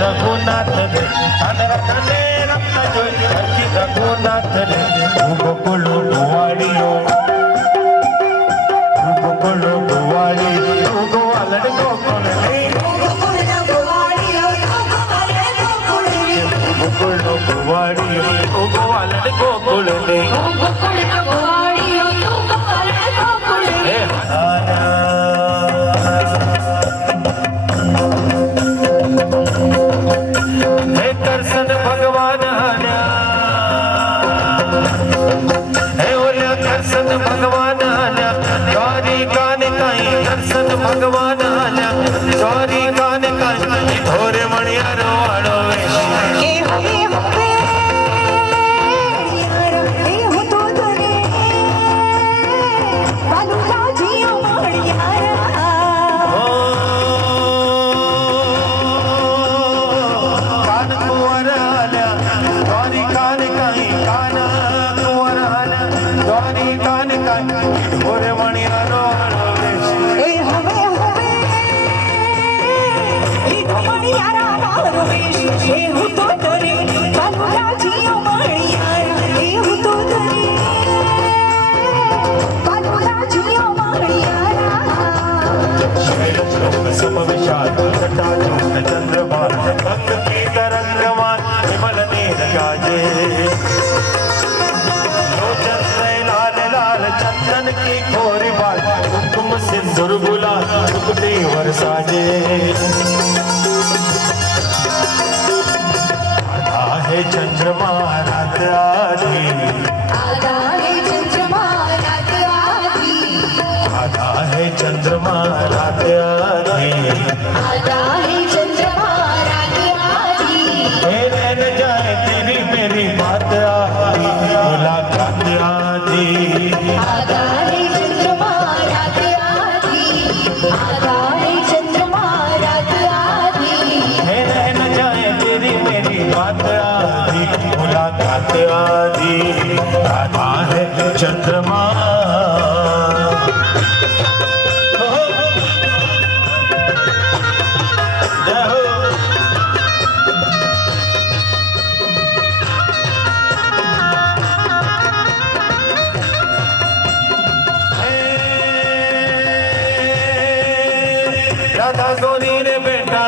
रघुनाथ रे अनरतने रत्न जोई हरि रघुनाथ रे गोकुल गुवाड़ियो गोवाली गोवालन गोकुल रे गोकुल गुवाड़ियो गोवालन गोकुल रे कृष्ण भगवान એવું તો કરે કાનુડા જીઓ મળ્યા એવું તો કરે કાનુડા જીઓ મળ્યા સમ વિશાલ જટાજૂટ ચંદ્રમાન અંગ કી તરંગમાન વિમલ નીર ગાજે लोचन से लाल लाल चंदन की गोरी बाल कुमकुम सिंदूर गुलाल टुकड़े बरसाजे आधा है चंद्रमा रात आधी आधा है चंद्रमा रात आधी आधा है चंद्रमा रात आधी आधा है चंद्रमा रात आधी मेरे न जाए तेरी मेरी बात आधी मुलाकात आधी आधा है चंद्रमा रात आधी आधा है चंद्रमा रात आधी मेरे न जाए तेरी मेरी बात आधी मुलाकात आधी आधा है चंद्रमा जय हो राधा गोरी रे बेटा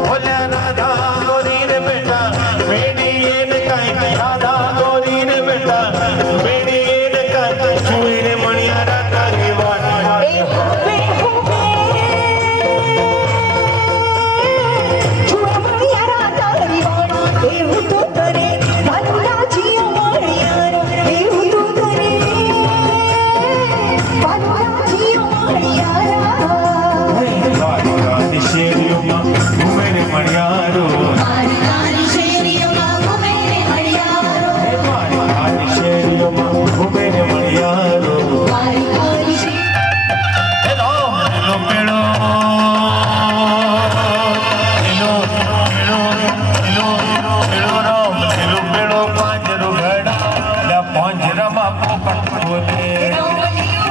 बोलिया राधा गोरी रे बेटा मेरी ये न काई राधा गोरी रे बेटा मेरी ये न काई छुई रे मणिया राधा रे वाणी छुआ मणिया राधा री वाणी એવું તો કરે કાનુડા જીઓ મળ્યા એવું તો કરે કાનુડા જીઓ મળ્યા વાડી શેરીઓમાં ઘૂમે રે મણિયારો મારી કાની શેરીઓમાં ઘૂમે રે મળ્યારો વાડી શેરીઓમાં ઘૂમે રે મણિયારો મારી કાની શેરી હેલો હેલો પેડો hello hello hello hello Ram hello પેડો પાંજરો ઘડા લે પાંજરામાં પોપટ બોલે રામ હેલો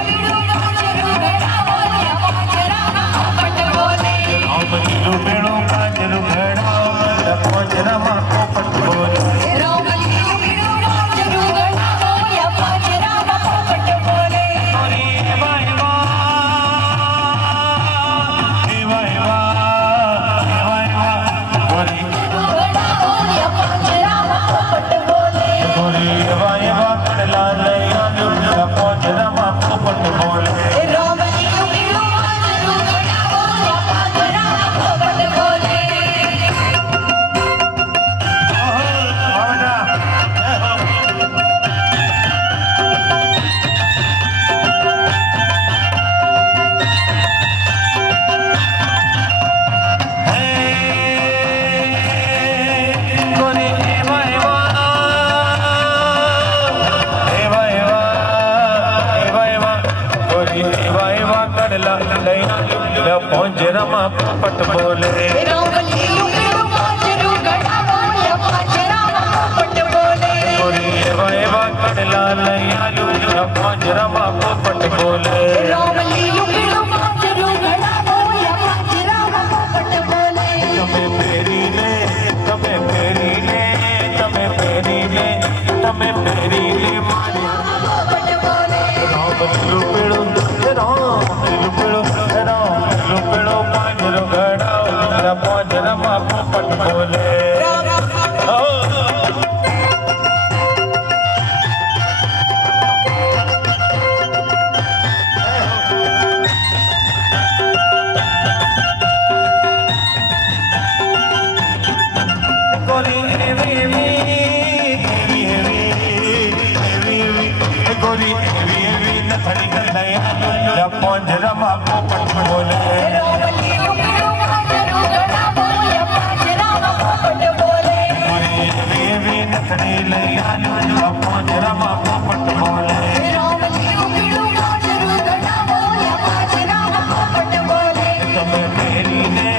પેડો પાંજરો ઘડા લે પાંજરામાં પોપટ બોલે પોંજરામાં પોપટ બોલે ગોરી એવા એવા કડલા લઈ આવ્યું પોંજરામાં પોપટ બોલે તમે પહેરીને તમે પહેરીને તમે પહેરીને તમે પહેરીને મારી રામ લુપેડો રામ લુપેડો રામ લુપેડો પાંજરો ઘડાવ પાંજરામાં પોપટ બોલે ગોરી એવી એવી ગોરી એવી એવી નથડી કલાયા પાંજરામાં પોપટ બોલે એવી નથડી લઈ આવ્યો પાંજરામાં પોપટ બોલે તમે પહેરીને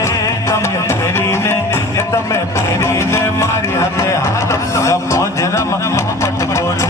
તમે પહેરીને મારી હાથે હાથ પાંજરામાં પોપટ બોલે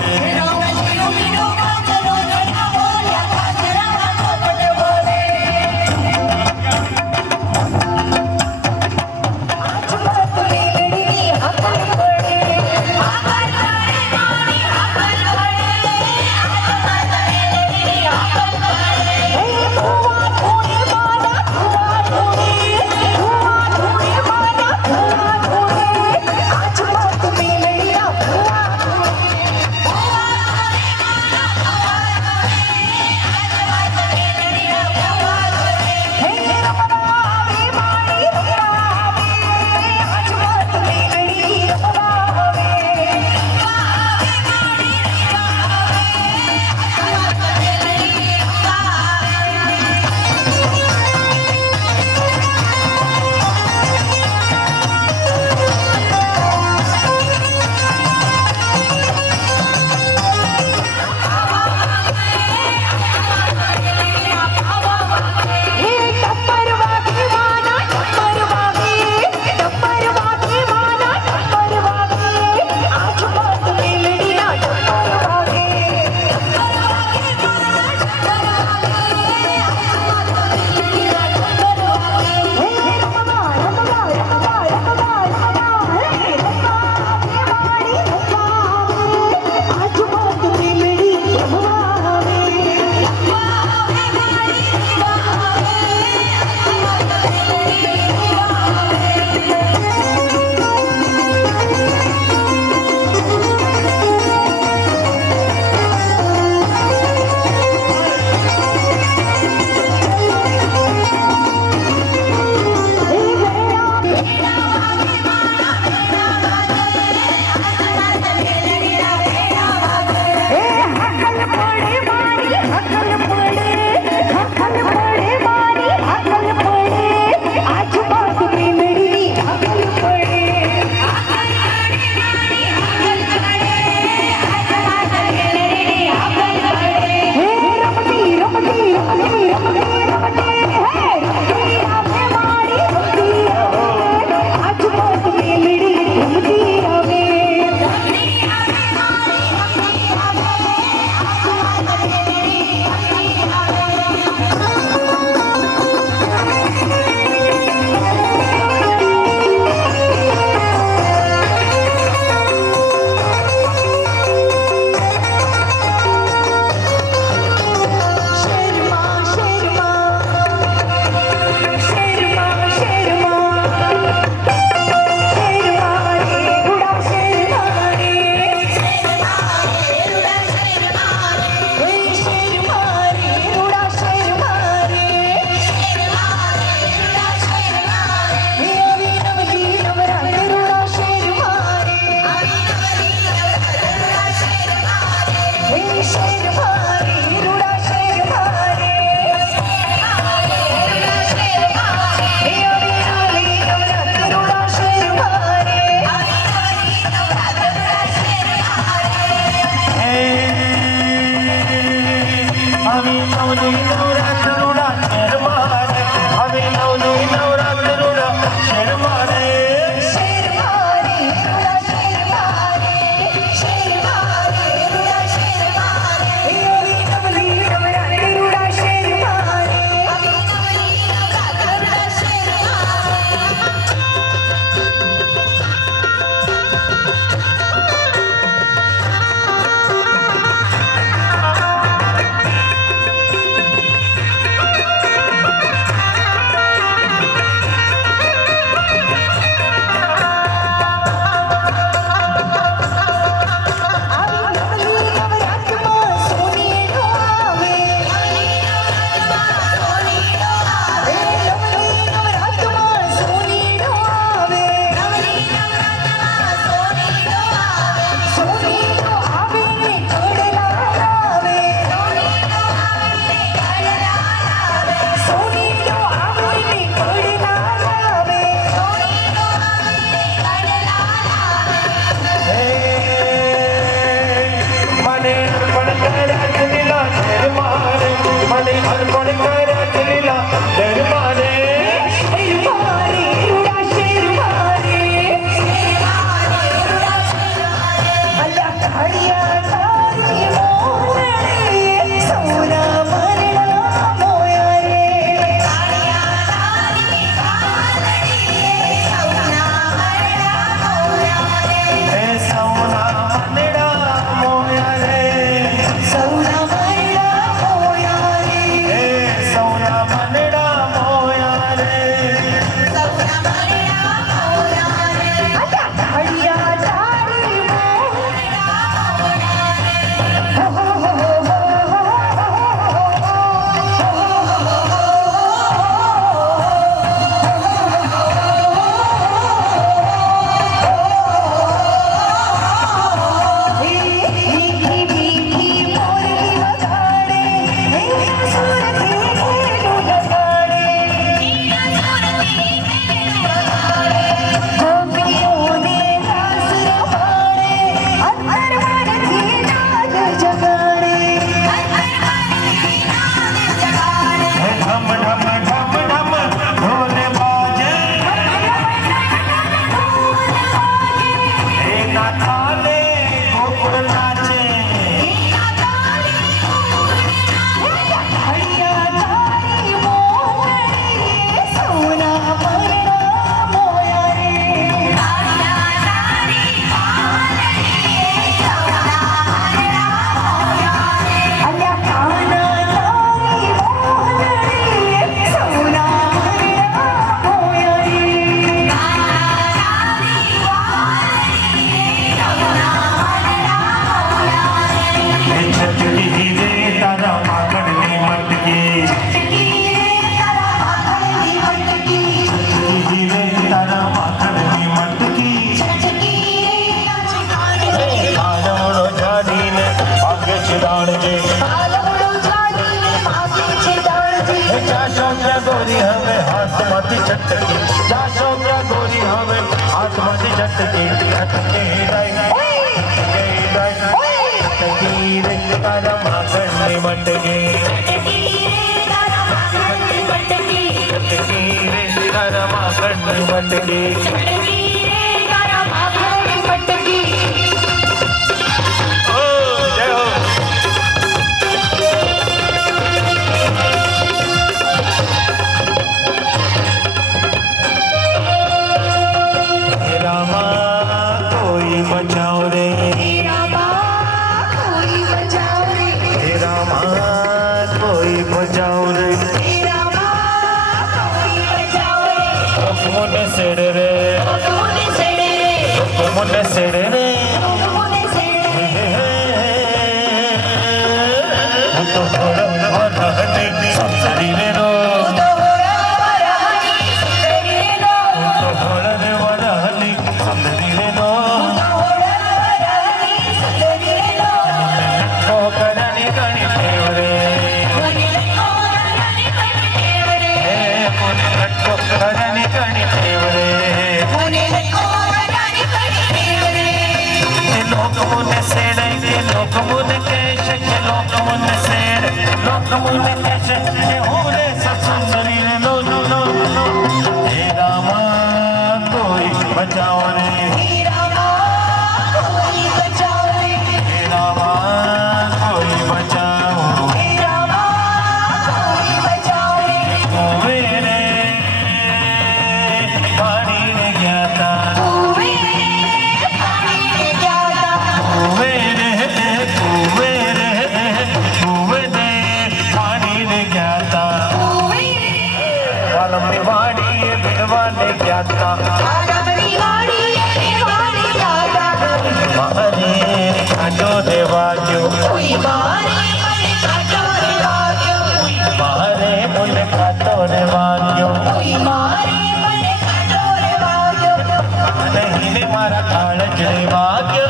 હાથમાંથી છટકી જાશો ક્યાં ગોરી હવે હાથમાંથી છટકી છટકી જાય છટકી રે તારા માગણની મટકી છટકી રે તારા માગણની મટકી ઓ જય હો कोई बचाओ रे कोई बचाओ रे मुने सेड़े रे मुने सेड़े रे तो संसारी रे रो बचाओ रे कोई बचाओ मेरे पानी ने गया था पानी ने गया था वालमनी वाड़ी बिलवाने गया था मारे काटो देवाजो मारे मुझे काटो देवाजो नहीं मारा काल जवाजो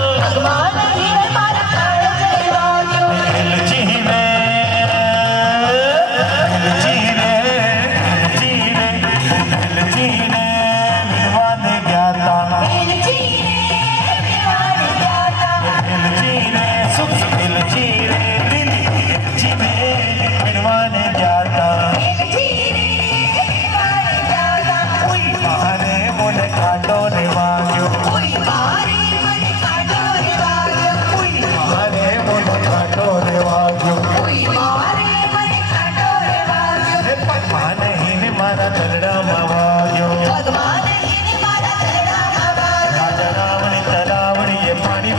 पानी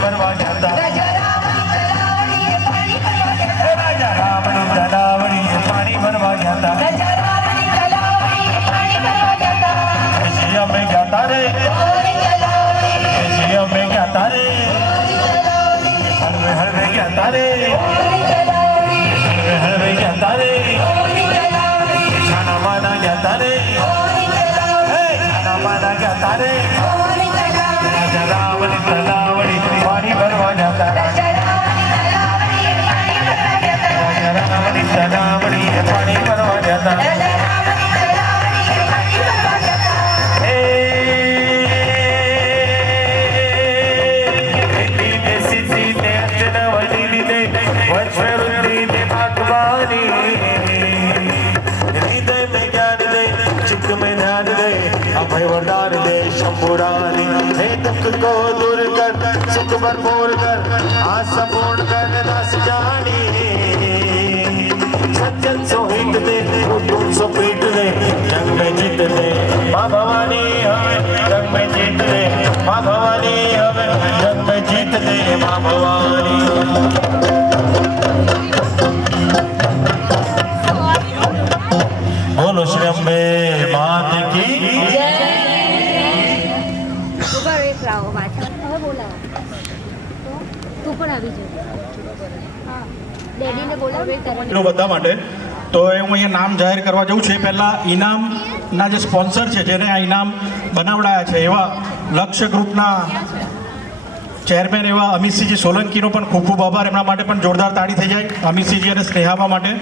भरवा जाता अभय वरदान दे शंभुरानी हे दुख को दूर कर सुख भरपूर कर आशा पूर्ण कर दास जानी सज्जन सो हित दे कुटुंब सो पीट दे जग में जीत दे माँ भवानी हमें जग में जीत दे माँ भवानी हमें जग में जीत दे माँ भवानी बोलो श्री अम्बे मात की બધા માટે તો હું અહીંયા નામ જાહેર કરવા જઉં છું પહેલાં ઇનામના જે સ્પોન્સર છે જેને આ ઇનામ બનાવડાયા છે એવા લક્ષ્ય ગ્રુપના ચેરમેન એવા અમિતસિંહજી સોલંકીનો પણ ખૂબ ખૂબ આભાર. એમના માટે પણ જોરદાર તાળી થઈ જાય અમિતસિંહજી અને સ્નેહાબા માટે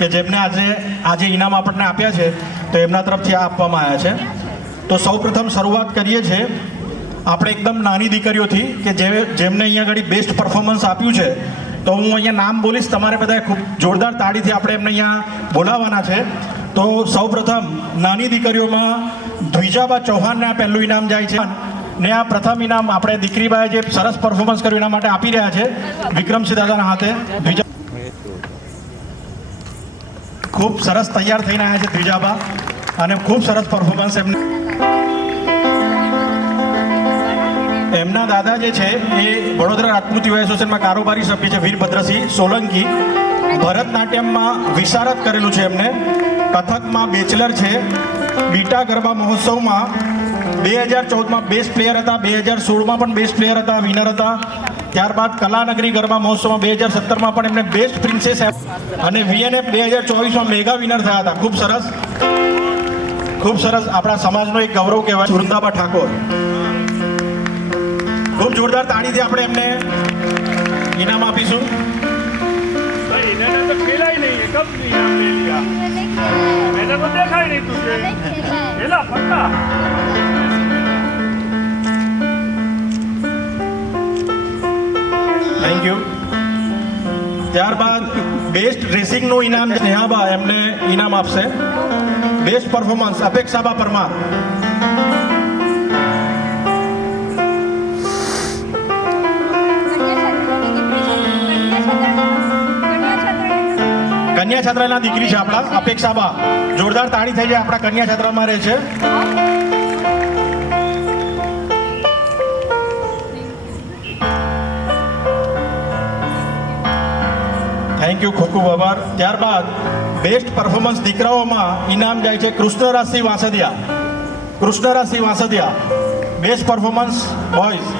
કે જેમને આજે ઇનામ આપણને આપ્યા છે. તો એમના તરફથી આ આપવામાં આવ્યા છે. તો સૌપ્રથમ શરૂઆત કરીએ છીએ આપણે એકદમ નાની દીકરીઓથી કે જેમને અહીંયા આગળ બેસ્ટ પરફોર્મન્સ આપ્યું છે. તો હું અહીંયા નામ બોલીશ, તમારે બધાએ ખૂબ જોરદાર તાળીથી આપણે એમને અહીંયા બોલાવવાના છે. તો સૌપ્રથમ નાની દીકરીઓમાં દ્વિજાબા ચૌહાણને આ પહેલું ઇનામ જાય છે ને આ પ્રથમ ઇનામ આપણે દીકરીબાએ જે સરસ પરફોર્મન્સ કર્યું એના માટે આપી રહ્યા છે વિક્રમસિંહ દાદાના હાથે. દ્વિજા ખૂબ સરસ તૈયાર થઈને આવ્યા છે દ્વિજાબા અને ખૂબ સરસ પરફોર્મન્સ એમના દાદા જે છે એ વડોદરા રાજપૂત યુવા એસોસિએશનમાં કારોબારી સભ્ય છે વીરભદ્રસિંહ સોલંકી. ભરતનાટ્યમમાં વિશારદ કરેલું છે એમને, કથકમાં બેચલર છે, બીટા ગરબા મહોત્સવમાં 2014માં બેસ્ટ પ્લેયર હતા, 2016માં પણ બેસ્ટ પ્લેયર હતા, વિનર હતા. ત્યારબાદ કલાનગરી ગરબા મહોત્સવમાં 2017માં પણ એમને બેસ્ટ પ્રિન્સેસ અને VNF 2024માં મેગા વિનર થયા હતા. ખૂબ સરસ, ખૂબ સરસ. આપણા સમાજનો એક ગૌરવ કહેવાય વૃંદાબા ઠાકોર. ખૂબ જોરદાર તાળીથી આપણે એમને ઇનામ આપીશું. मैंने तो खेला ही नहीं है, कब इनाम ले लिया? मैंने तो देखा ही नहीं तुझे खेला पक्का. Thank you. ત્યારબાદ બેસ્ટ રેસિંગનું ઇનામ સ્નેહાબા એમને ઇનામ આપશે. Best performance Apekshaba Parmar. કન્યા છાત્રાના દીકરી છે આપણા અપેક્ષાબા. જોરદાર તાળી થઈ જાય, આપણા કન્યા છાત્રામાં રહે છે. થેન્ક યુ, ખૂબ ખૂબ આભાર. ત્યારબાદ બેસ્ટ પરફોર્મન્સ દીકરાઓમાં ઇનામ જાય છે કૃષ્ણરાજસિંહ વાંસદિયા. કૃષ્ણરાજસિંહ વાંસદિયા બેસ્ટ પરફોર્મન્સ બોયઝ.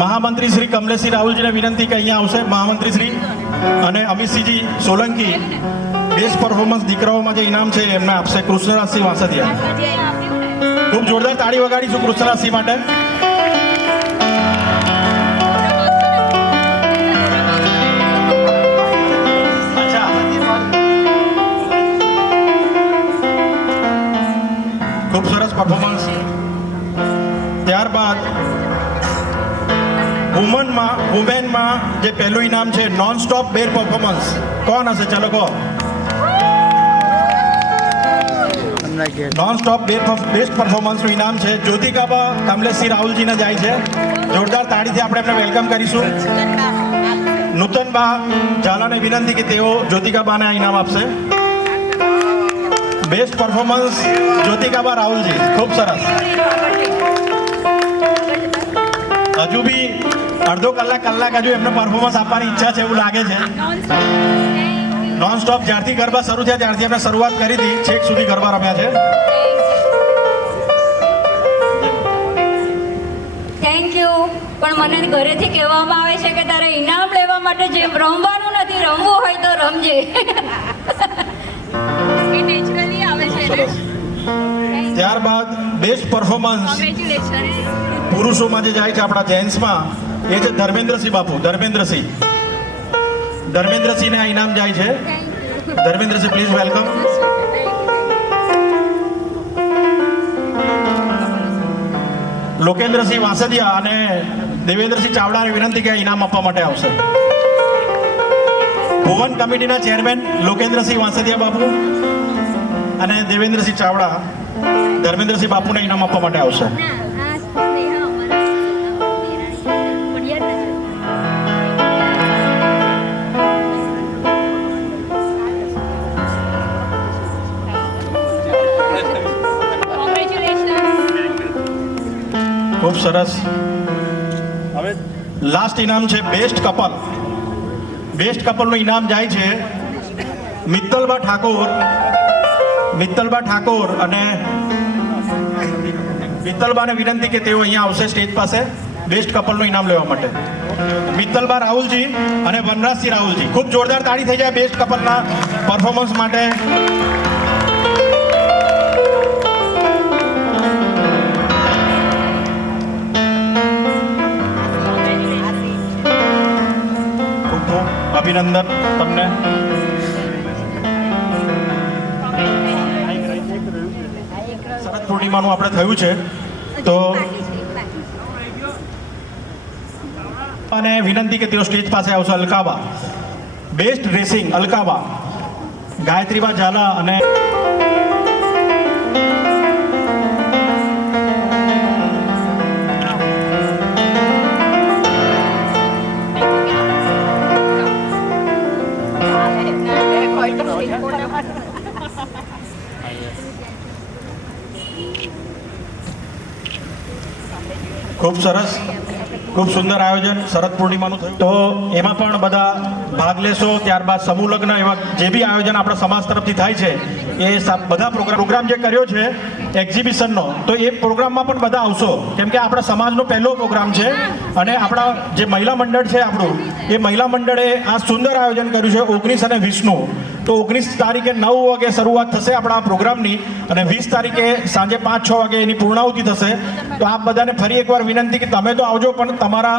મહામંત્રી શ્રી કમલેશસિંહ રાહુલજીને વિનંતી કે અહીંયા આવશે. મહામંત્રી શ્રી અને અમિતસિંહજી સોલંકી બેસ્ટ પરફોર્મન્સ દીકરાઓમાં જે ઇનામ છે એમને આપશે કૃષ્ણરાજસિંહ વાંસદિયા. ખૂબ જોરદાર તાળી વગાડીશું કૃષ્ણરાજસિંહ માટે. ખૂબ સરસ પરફોર્મન્સ. ત્યારબાદ વુમેનમાં જે પહેલું ઇનામ છે નોન સ્ટોપ બેર પરફોર્મન્સ. કોણ હશે? ચલો કહો. નોન સ્ટોપ બેસ્ટ પરફોર્મન્સનું ઇનામ છે જ્યોતિકાબા કમલેશસિંહ રાહુલજીને જાય છે. જોરદાર તાળીથી આપણે એમને વેલકમ કરીશું. નૂતનબા ઝાલાને વિનંતી કે તેઓ જ્યોતિકાબાને આ ઇનામ આપશે. Best performance Jyotikaba Rahul ji. ખૂબ સરસ. હજુ બી અડધો કલાક હજુ એમને પરફોર્મન્સ આપવાની ઈચ્છા છે એવું લાગે છે. નોન સ્ટોપ જ્યારથી ગરબા શરૂ થયા ત્યારથી એમને શરૂઆત કરી હતી, છેક સુધી ગરબા રમ્યા છે. Thank you. પણ મને ઘરેથી કહેવામાં આવે છે કે તારે ઇનામ લેવા માટે જે રમવાનું નથી, રમવું હોય તો રમજે. એ નેચરલી આવે છે ને. ત્યારબાદ બેસ્ટ પરફોર્મન્સ કોંગ્રેચ્યુલેશન. પુરુષોમાં જે જાય છે આપણા જેન્ટ્સમાં એ છે ધર્મેન્દ્રસિંહ બાપુ. ધર્મેન્દ્રસિંહને આ ઇનામ જાય છે. Dharmendrasinh please welcome. લોકેન્દ્રસિંહ વાંસદિયા અને દેવેન્દ્રસિંહ ચાવડાને વિનંતી કે આ ઇનામ આપવા માટે આવશે. ભુવન કમિટીના ચેરમેન લોકેન્દ્રસિંહ વાંસદિયા બાપુ અને દેવેન્દ્રસિંહ ચાવડા ધર્મેન્દ્રસિંહ બાપુને ઇનામ આપવા માટે આવશે. ખૂબ સરસ. હવે લાસ્ટ ઇનામ છે બેસ્ટ કપલ. બેસ્ટ કપલનું ઇનામ જાય છે મિત્તલબા ઠાકોર અને મિત્તલબાને વિનંતી કે તેઓ અહીંયા આવશે સ્ટેજ પાસે બેસ્ટ કપલનું ઇનામ લેવા માટે. મિત્તલબા રાહુલજી અને વનરાજસિંહ રાહુલજી. ખૂબ જોરદાર તાળી થઈ જાય બેસ્ટ કપલના પરફોર્મન્સ માટે. અભિનંદન તમને. પૂર્ણિમાનું આપણે થયું છે. તો અને વિનંતી કે તેઓ સ્ટેજ પાસે આવશે. અલકાબા, બેસ્ટ ડ્રેસિંગ અલકાબા, ગાયત્રીબા ઝાલા અને ખૂબ સરસ, ખૂબ સુંદર આયોજન શરદ પૂર્ણિમાનું થયું. તો એમાં પણ બધા ભાગ લેશો. ત્યારબાદ સમૂહ લગ્ન, એવા જે બી આયોજન આપણા સમાજ તરફથી થાય છે એ બધા પ્રોગ્રામ જે કર્યો છે એક્ઝિબિશનનો, તો એ પ્રોગ્રામમાં પણ બધા આવશો, કેમ કે આપણા સમાજનો પહેલો પ્રોગ્રામ છે. અને આપણા જે મહિલા મંડળ છે આપણું, એ મહિલા મંડળે આ સુંદર આયોજન કર્યું છે 19 અને 20નું. તો 19 તારીખે 9 વાગે શરૂઆત થશે આપણા પ્રોગ્રામની અને 20 તારીખે સાંજે 5-6 વાગે એની પૂર્ણાહુતિ થશે. તો આપ બધાને ફરી એકવાર વિનંતી કે તમે તો આવજો, પણ તમારા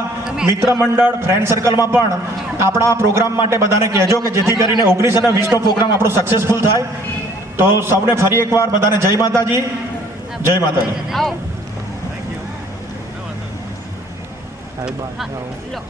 મિત્ર મંડળ, ફ્રેન્ડ સર્કલમાં પણ આપણા પ્રોગ્રામ માટે બધાને કહેજો, કે જેથી કરીને 19 અને 20નો પ્રોગ્રામ આપણો સક્સેસફુલ થાય. તો સૌને ફરી એકવાર બધાને જય માતાજી, જય માતાજી. લો